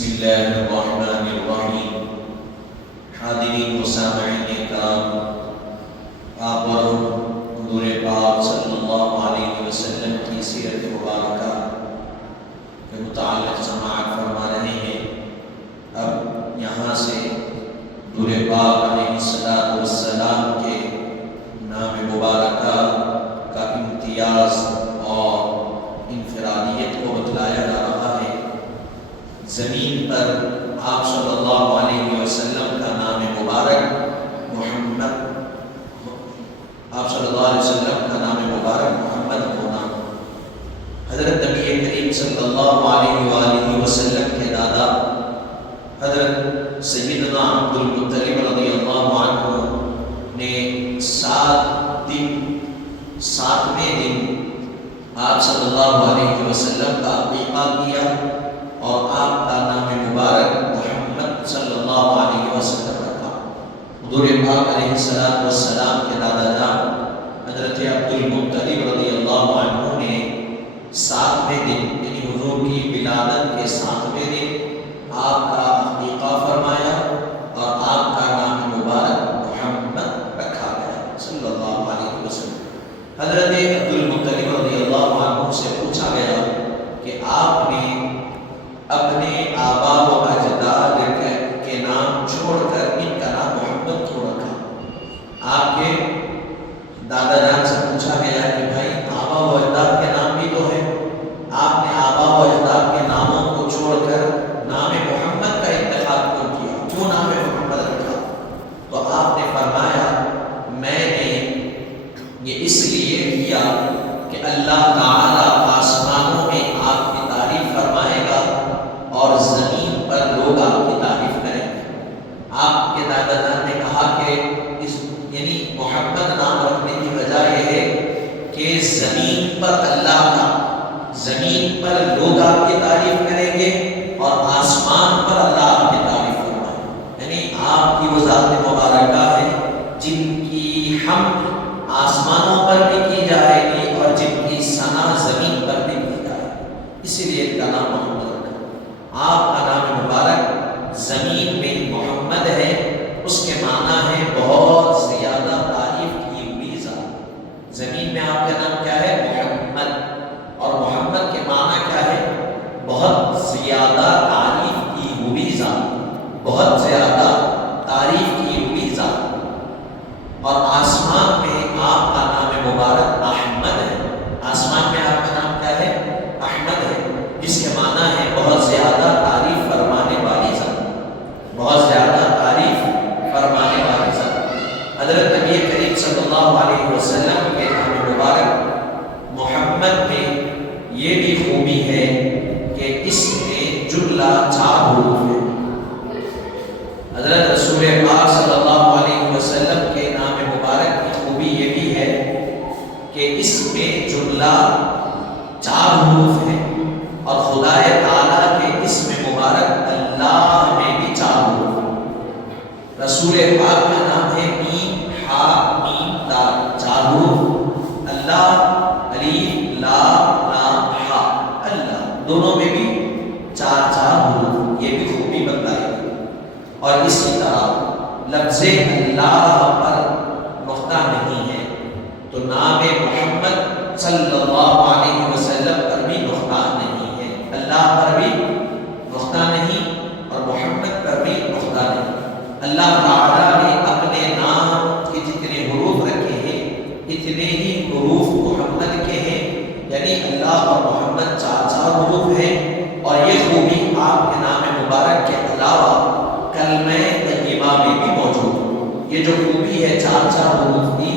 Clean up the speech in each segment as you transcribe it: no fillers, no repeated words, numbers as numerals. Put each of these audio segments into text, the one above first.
بسم اللہ الرحمن الرحیم۔ حاضرین و سامعین کرام، آپ پر حضور پاک صلی اللہ علیہ وسلم کی سیرت مبارکہ کے متعلق سماعت فرما رہے ہیں۔ اب یہاں سے حضور پاک علیہ السلام کے نام مبارکہ کا امتیاز اور انفرادیت کو بتلایا جا رہا ہے۔ زمین پر آپ صلی اللہ علیہ وسلم کا نام مبارک محمد، آپ صلی اللہ علیہ وسلم کا نام مبارک محمد ہونا، حضرت نبی کریم صلی اللہ علیہ وآلہ وسلم کے دادا حضرت سیدنا عبد المطلب رضی اللہ عنہ نے 7ویں دن آپ صلی اللہ علیہ وسلم کا عقیقہ کیا اور آپ کا نام مبارک محمد صلی اللہ علیہ وسلم رکھا۔ حضور پاک علیہ السلام کے دادا جان حضرت عبد المطلب رضی اللہ عنہ نے 7ویں دن یعنی حضور کی ولادت کے 7ویں دن آپ کا عقیقہ فرمایا اور آپ کا نام مبارک محمد رکھا گیا صلی اللہ علیہ وسلم۔ حضرت عبد المطلب رضی اللہ عنہ سے پوچھا گیا کہ آپ نے اپنے آبا و اجداد کے نام چھوڑ کر ان کا نام محمد کیوں رکھا؟ آپ کے دادا جان سے پوچھا گیا کہ بھائی آبا و اجداد کے نام بھی تو ہے، آپ نے آبا و اجداد کے ناموں کو چھوڑ کر نام محمد کا انتخاب کیوں کیا، کیوں نام محمد رکھا؟ تو آپ نے فرمایا میں نے یہ اس لیے کیا کہ اللہ تعالیٰ آسمانوں میں آپ کی تعریف فرمائے گا اور زمین پر لوگ آپ کی تعریف کریں گے۔ آپ کے دادا جان نے کہا کہ یعنی محمد نام رکھنے کی وجہ یہ ہے کہ زمین پر اللہ کا، زمین پر لوگ آپ کی تعریف کریں گے اور آسمان پر اللہ آپ کی تعریف فرمائے گا۔ یعنی آپ کی وہ ذات مبارکہ ہے جن کی حمد آسمانوں پر بھی کی جائے گی اور جن کی ثنا زمین پر بھی کی جائے گی، اسی لیے ان کا نام محمد رکھا۔ آپ کا نام مبارک زمین میں محمد ہے، اس کے معنی ہے بہت زیادہ تعریف کی ہوئی ذات۔ زمین میں آپ کا نام کیا ہے؟ محمد، اور محمد کے معنی کیا ہے؟ بہت زیادہ تعریف کی ہوئی ذات، بہت زیادہ تعریف کی ہوئی ذات۔ اور آسمان میں آپ کا نام مبارک احمد ہے، آسمان میں آپ کا نام کیا ہے؟ احمد ہے، جس کے معنی ہے بہت زیادہ تعریف فرمانے والی ذات، بہت زیادہ تعریف فرمانے والی ذات۔ حضرت نبی کریم صلی اللہ علیہ وسلم کے نام مبارک محمد میں یہ بھی خوبی ہے کہ اس میں جملہ 4 حروف ہے۔ حضرت رسول پاک صلی اللہ علیہ وسلم کے نام مبارک کی خوبی یہ بھی ہے کہ اس میں جملہ 4 حروف ہے اور خدا تعالیٰ کے اسم مبارک اللہ میں بھی 4 حروف ہے۔ رسول پاک کا نام ہے میم ہا میم دال، 4 حروف، اللہ الف لام لام ہا، اللہ، دونوں میں بھی 4 حروف، یہ بھی خوبی بتائی گئی۔ اور اسی طرح لفظ اللہ پر نقطہ نہیں ہے تو نام محمد صلی اللہ علیہ وسلم پر بھی نقطہ نہیں ہے، اللہ پر بھی نقطہ نہیں اور محمد پر بھی نقطہ نہیں۔ اللہ تعالیٰ نے اپنے نام کے جتنے حروف رکھے ہیں اتنے ہی حروف محمد کے ہیں، یعنی اللہ اور محمد 4 حروف ہیں۔ اور یہ خوبی آپ کے نام مبارک کے علاوہ کلمہ طیبہ میں بھی موجود ہے۔ یہ جو خوبی ہے 4 حروف کی،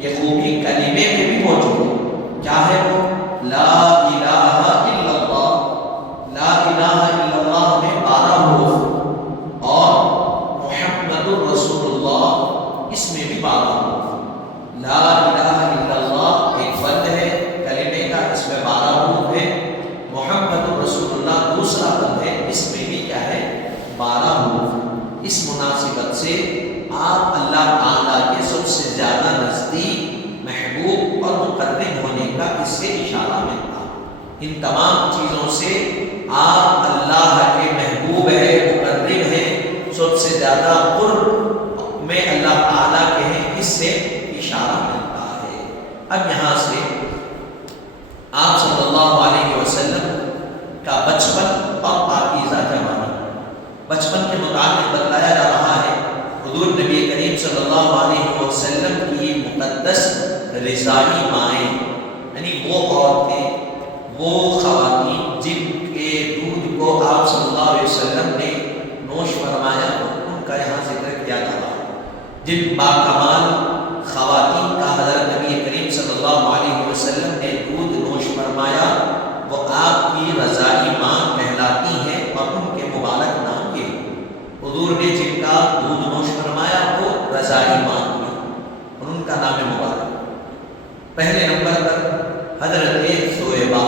یہ خوبی کلمے میں بھی موجود ہے۔ کیا ہے وہ؟ لا الہ الا اللہ، لا الہ الا اللہ میں 12 حروف اور محمد الرسول اللہ اس میں بھی 12 حروف۔ لا الہ الا اللہ ایک بند ہے کلمے کا، اس میں 12 حروف ہے۔ محمد الرسول اللہ دوسرا بند ہے، اس میں بھی کیا ہے؟ 12 حروف۔ اس مناسبت سے آپ اللہ تعالیٰ کے سب سے زیادہ نزدیک، محبوب اور مقرب ہونے کا اس سے اشارہ ملتا ہے۔ ان تمام چیزوں سے آپ اللہ کے محبوب اللہ علیہ وسلم نے نوش فرمایا ان کا یہاں ذکر کیا تھا۔ جن باکمال خواتین کا حضرت نبی کریم صلی اللہ علیہ وسلم نے دودھ نوش فرمایا وہ آپ کی رضائی ماں کہلاتی ہیں، اور ان کے مبارک نام یہ حضور نے جن کا دودھ نوش فرمایا وہ رضائی ماں ہوئی اور ان کا نام مبارک۔ پہلے نمبر پر حضرت ثویبہ۔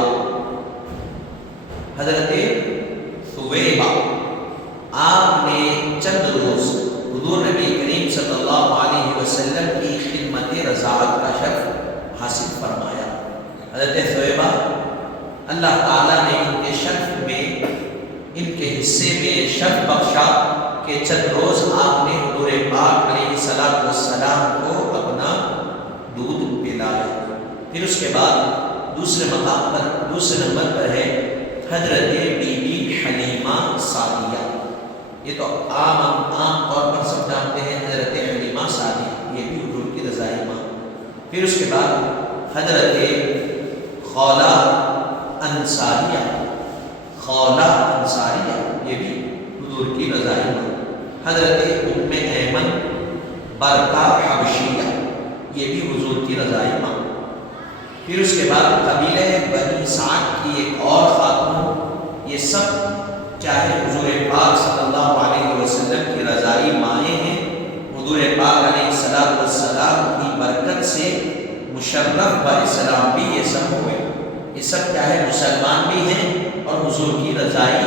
حضرت ثویبہ آپ نے چند روز حضور نبی کریم صلی اللہ علیہ وسلم کی خدمت رضاعت کا شرف حاصل فرمایا۔ حضرت ثویبہ اللہ تعالیٰ نے ان کے شرف میں، ان کے حصے میں شرف بخشا کہ چند روز آپ نے حضور پاک علیہ السلام کو اپنا دودھ پلایا۔ پھر اس کے بعد دوسرے مقام پر، دوسرے نمبر پر ہے حضرت بی بی حلیمہ سعدیہ۔ یہ تو عام طور پر سب جانتے ہیں حضرت حلیمہ سعدیہ، یہ بھی حضور کی رضائی ماں۔ پھر اس کے بعد حضرت خولہ انصاریہ، خولہ انصاریہ یہ بھی حضور کی رضائی ماں۔ حضرت ام ایمن برقہ حبشیہ یہ بھی حضور کی رضائی ماں۔ پھر اس کے بعد قبیلہ بنی سعد کی ایک اور خاتون، یہ سب چاہے حضور پاک صلی اللہ علیہ وسلم کی رضائی مائیں ہیں، حضور پاک علیہ السلام کی برکت سے مشرف باسلام بھی یہ سب ہوئے، یہ سب چاہے مسلمان بھی ہیں اور حضور کی رضائی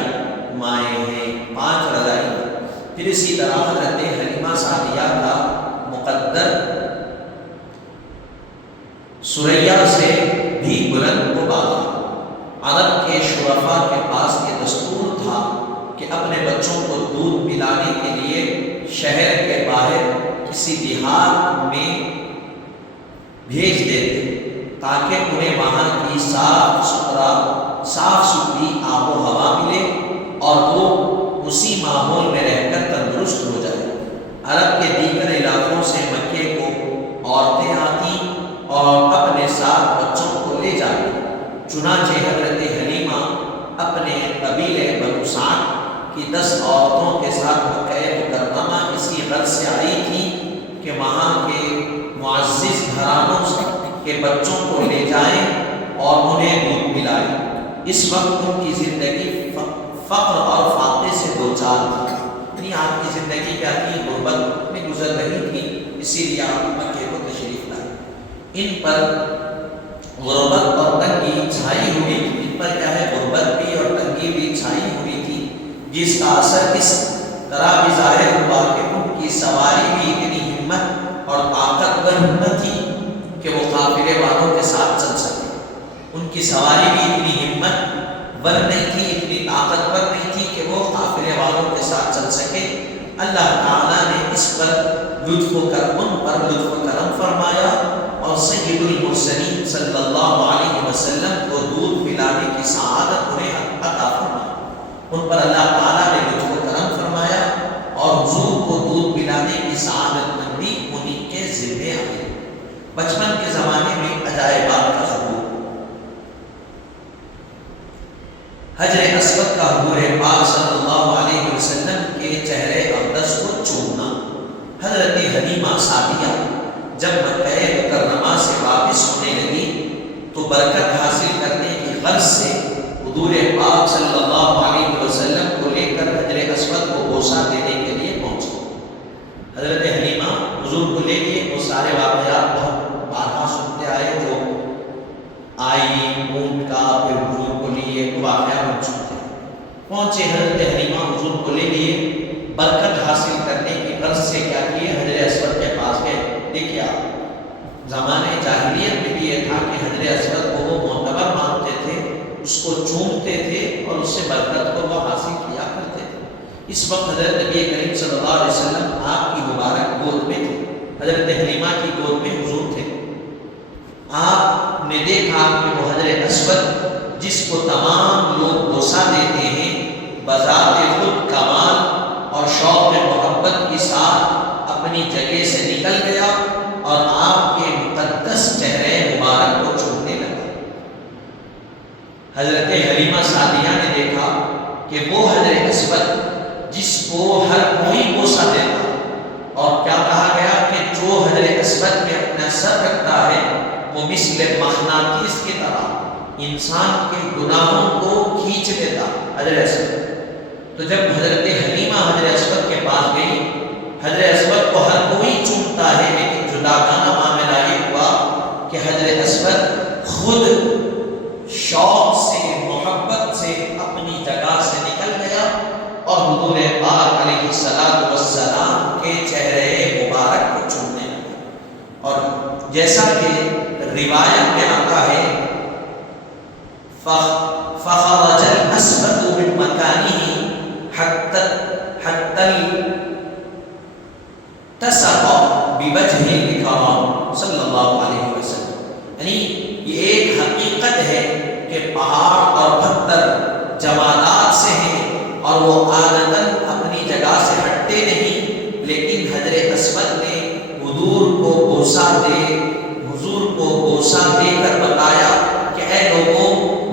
مائیں ہیں، 5 رضائی مائیں۔ پھر اسی طرح حضرت حلیمہ سعدیہ کا مقدر سریہ سے بھی بلند و بالا۔ عرب کے شرفاء کے پاس یہ دستور تھا کہ اپنے بچوں کو دودھ پلانے کے لیے شہر کے باہر کسی دیہات میں بھیج دیتے تاکہ انہیں وہاں کی صاف ستھری آب و ہوا ملے اور وہ اسی ماحول میں رہ کر تندرست ہو جائے۔ عرب کے دیگر علاقوں سے مکے کو عورتیں آتی اور اپنے ساتھ بچوں کو لے جاتی۔ چنانچہ حضرت حلیمہ اپنے قبیلے بنو سعد کی 10 عورتوں کے ساتھ مکہ مکرمہ اسی غرض سے آئی تھی کہ وہاں کے معزز گھرانوں کے بچوں کو لے جائیں اور انہیں دودھ پلائیں۔ اس وقت ان کی زندگی فقر اور فاقے سے دوچار تھی، یعنی آپ کی زندگی کیا تھی، غربت میں گزر رہی تھی، اسی لیے آپ مکے کو تشریف لائے۔ ان پر غربت اور تنگی چھائی ہوئی تھی، ان پر کیا ہے، غربت بھی اور تنگی بھی چھائی ہوئی تھی، جس کا اثر اس طرح بھی ظاہر ہوا کہ ان کی سواری بھی اتنی ہمت اور طاقتور نہ تھی کہ وہ قافلے والوں کے ساتھ چل سکے۔ ان کی سواری بھی اتنی ہمت ور نہیں تھی، اتنی طاقتور نہیں تھی کہ وہ قافلے والوں کے ساتھ چل سکے۔ اللہ تعالیٰ نے اس پر لطف و کرم فرمایا اور سید المرسلین صلی اللہ علیہ وسلم کو دودھ پلانے کی سعادت انہیں عطا فرمائی۔ ان پر اللہ تعالیٰ نے لطف و کرم فرمایا اور حضور کو دودھ پلانے کی سعادت مندی انہیں کے ذمے آئی۔ بچپن کے زمانے میں عجائبات کا ظہور، حجر اسود کا حضور پاک صلی اللہ علیہ وسلم کے چہرے اقدس کو چومنا۔ حضرت حلیمہ سعدیہ جب مکہ مکرمہ سے واپس ہونے لگی تو برکت حاصل کرنے کی غرض سے حضور پاک صلی اللہ علیہ وسلم کو لے کر حجر اسود کو بوسہ دینے کے لیے پہنچی۔ حضرت حلیمہ حضور کو لے لیے، وہ سارے واقعات بہت بارہا سنتے آئے، جو آئی اونٹ کا پھر حضور کو لیے واقعہ بن چکے۔ پہنچے حضرت حلیمہ حضور کو لے لیے، برکت حاصل کرنے کی غرض سے کیا کیے، حجر اسود کے پاس گئے۔ دیکھیے آپ، زمانے جاہلیت میں بھی یہ تھا کہ حجر اسود کو وہ معتبر مانتے تھے، اس کو چومتے تھے اور اس سے برکت کو وہ حاصل کیا کرتے تھے۔ اس وقت حضرت نبی کریم صلی اللہ علیہ وسلم آپ کی مبارک گود میں تھے، حضرت حلیمہ کی گود میں حضور تھے۔ آپ نے دیکھا کہ وہ حجر اسود جس کو تمام لوگ بوسہ دیتے ہیں بذات خود کمال اور شوق محبت کے ساتھ اپنی جگہ سے نکل گیا اور آپ کے مقدس چہرے مبارک کو چھونے لگا۔ حضرت حلیمہ سعدیہ نے دیکھا کہ وہ حجر اسود جس کو ہر کوئی بوسہ دیتا، اور کیا کہا گیا کہ جو حجر اسود میں اپنا سر رکھتا ہے وہ مثل مغناطیس کی طرح انسان کے گناہوں کو کھینچ لیتا حجر اسود۔ تو جب حضرت حلیمہ حجر اسود کے پاس گئی، حجر اسود کو ہر کوئی چومتا ہے، لیکن جداگانہ معاملہ یہ ہوا کہ حجر اسود خود شوق سے، محبت سے اپنی جگہ سے نکل گیا اور حضور پاک علیہ السلام کے چہرے مبارک کو چومنے لگا۔ اور جیسا کہ روایت میں آتا ہے فخرج الاسود من مکانه حتى التصق بوجهه الكرام صلی اللہ علیہ وسلم۔ یعنی یہ ایک حقیقت ہے کہ پہاڑ اور پتھر جمادات سے ہیں اور وہ عادتاً اپنی جگہ سے ہٹتے نہیں، لیکن حجر اسود نے حضور کو بوسہ دے کر بتایا کہ اے لوگوں،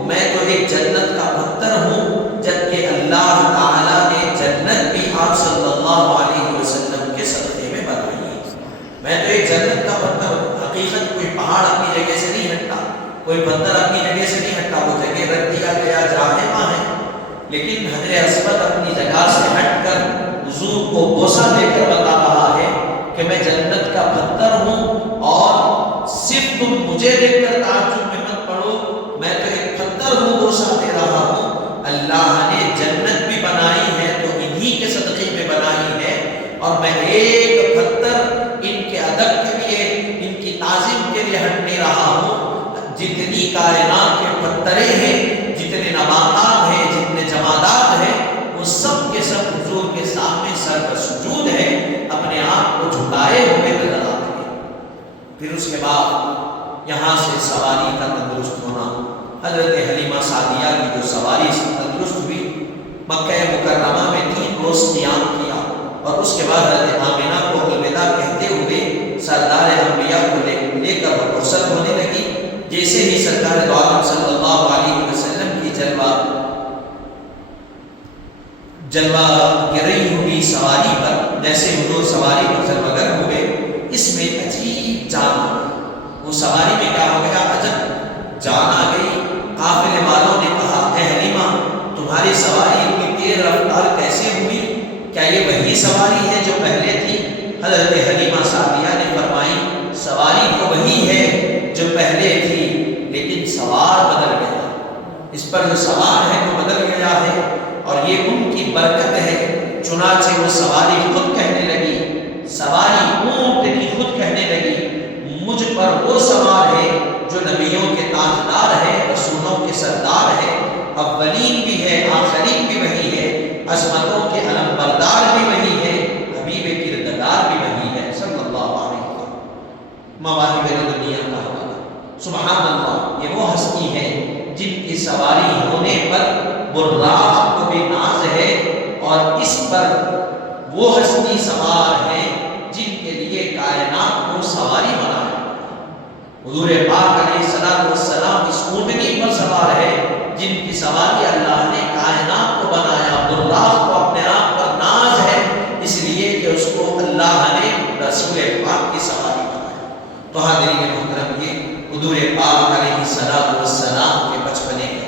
میں تو ایک جنت کا پتھر ہوں، جبکہ اللہ تعالیٰ نے جنت بھی آپ صلی اللہ علیہ وسلم کے صدقے میں بنائی ہے۔ میں تو ایک جنت کا پتھر ہوں۔ حقیقت کوئی پہاڑ اپنی جگہ سے نہیں ہٹتا، کوئی پتھر اپنی جگہ سے نہیں ہٹتا، وہ جگہ رکھ دیا گیا جہاں ہے وہاں ہے، لیکن حجر اسود اپنی جگہ سے ہٹ کر حضور کو بوسہ دے کر بتا رہا ہے کہ میں جنت کا پتھر ہوں، اور صرف تم مجھے دیکھ کر تعجب میں مت پڑو، میں تو ایک پتھر ہوں، بوسہ دے رہا ہوں۔ اللہ نے جنت بھی بنائی ہے تو انہی کے صدقے میں بنائی ہے، اور میں ایک پتھر ان کے ادب کے لیے، ان کی تعظیم کے لیے ہٹ نہیں رہا ہوں۔ جتنی کائنات کے پتھرے ہیں، جتنے نباتات ہیں، جتنے جمادات ہیں، وہ سب کے سب حضور کے سامنے سر پر سجود ہے، اپنے آپ کو جھکائے ہوئے نظر آتے ہیں۔ پھر اس کے بعد یہاں سے سواری کا تندرست ہونا، حضرت حلیمہ سعدیہ کی جو سواری سے تندرست ہوئی، مکہ مکرمہ میں 3 روز قیام کیا، اور اس کے بعد حضرت آمنہ کو الوداع کہتے ہوئے سردار انبیاء کو لے کر وہ رخصت ہونے لگی۔ جیسے ہی سرکار دو عالم صلی اللہ علیہ وسلم کی جلوہ گری ہوئی سواری پر، جیسے حضور سواری پر جلوہ گر ہوئے، اس میں عجیب جان آ گئی۔ وہ سواری میں کیا ہو گیا؟ عجب جان آ گئی۔ قافلے والوں نے کہا اے حلیمہ، تمہاری سواری اتنی تیز رفتار کیسے ہوئی؟ کیا یہ وہی سواری ہے جو پہلے تھی؟ حضرت حلیمہ سعدیہ نے فرمائی سواری تو وہی ہے جو پہلے تھی، لیکن سوار بدل گیا، اس پر جو سوار ہے وہ بدل گیا ہے، اور یہ ان کی برکت ہے۔ چنانچہ وہ سواری خود کہنے لگی، سواری اونٹنی خود کہنے لگی، مجھ پر وہ سوار ہے جو نبیوں کے تاجدار ہے، رسولوں کے سردار ہے، اولین بھی ہے، آخرین بھی وہی ہے، عظمتوں کے علم بردار بھی وہی ہے، حبیب کردگار بھی وہی ہے صلی اللہ علیہ وسلم۔ مواہب دنیا کا حوالہ۔ سبحان اللہ، یہ وہ ہستی ہے جن کی سواری ہونے پر براق کو بھی ناز ہے، اور اس پر وہ ہستی سوار ہے جن کے لیے کائنات کو سواری بنا ہے۔ حضور پاک علیہ السلام اس اونٹنی پر سوار ہے جن کی سواری اللہ نے کائنات کو بنایا۔ براق کو اپنے آپ پر ناز ہے، اس لیے کہ اس کو اللہ نے رسول پاک کی سواری بنایا۔ تو حاضرین محترم، یہ حضور پاک علیہ السلام کے بچپنے کا